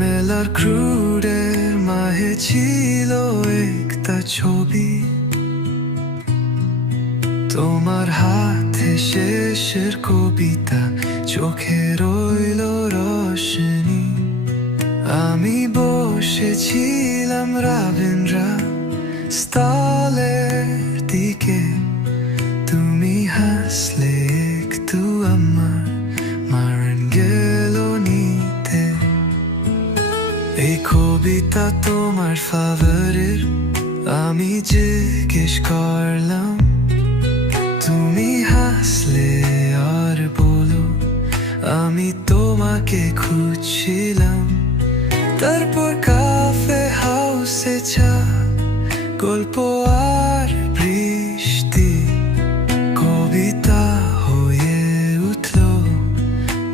মেলার ক্রুডের মাহে ছিল একটা ছবি, তোমার হাতে শেষের কবিতা, চোখে রইল রোশনি। আমি বসেছিলাম রাবেন্দ্রা স্থলের দিকে, তুমি হাসলে একটু আমার মারণ গেল নিতে। এই কবিতা তোমার ফেভারিট, আমি জিজ্ঞেস করলাম, তুমি হাসলে আর বলো আমি তোমাকে খুঁজছিলাম। তারপর কাফে হাউসে চা, গল্প আর বৃষ্টি, কবিতা হয়ে উঠল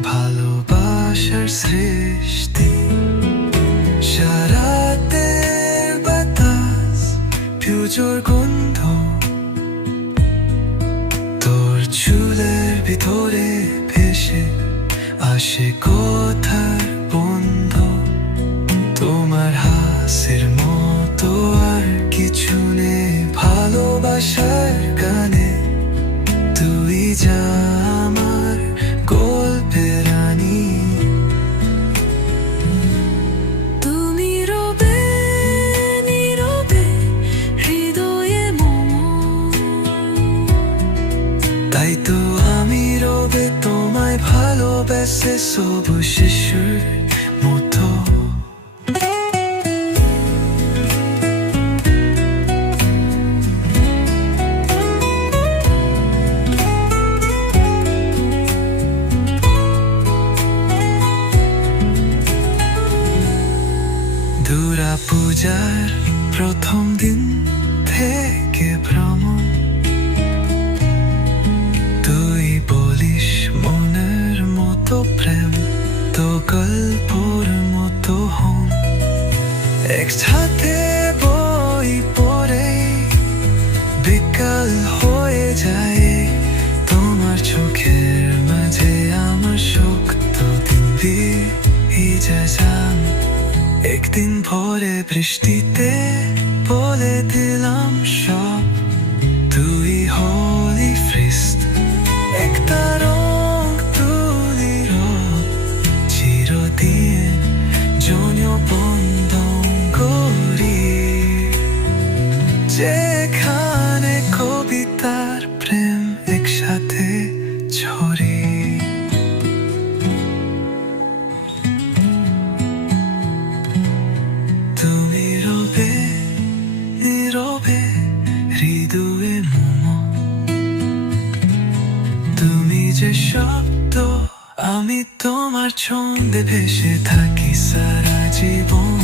ভালোবাসার সৃষ্টি। সারাতের বাতাস ফিউচার গন্ধ, তোর চুলের ভিতরে ভেসে আসে কথার বন্ধ। তোমার হাসির মতো আর কিছু নেই ভালোবাসার গানে, তুই যা আমার গল্পের রানী। তুমি রবে নীরবে হৃদয়ে মম, তাই তো আমি রবে তোমায় ভালোবেসে সবু শিশুর মতো। দুর্গা পূজার প্রথম দিন থেকে ভ্রমণ, তুই বলিস মনের মতো প্রেম তো গল্পর মতো হন। একসাথে বই পড়ে বিকাল হয়ে যায়, তোমার চোখের মাঝে আমার শক্ত দিন ভিজে যান। একদিন ভোরে বৃষ্টিতে বলে দিলাম সব, তুই হলি ফ্রিস্ট একটা রং তুলি রব, চিরদিন জন্য বন্ধন করি, যেখানে কবিতার প্রেম একসাথে ছড়ি। তুমি রবে নীরবে হৃদয়ে মম, তুমি যে শব্দ আমি তোমার ছন্দে ভেসে থাকি সারা জীবন।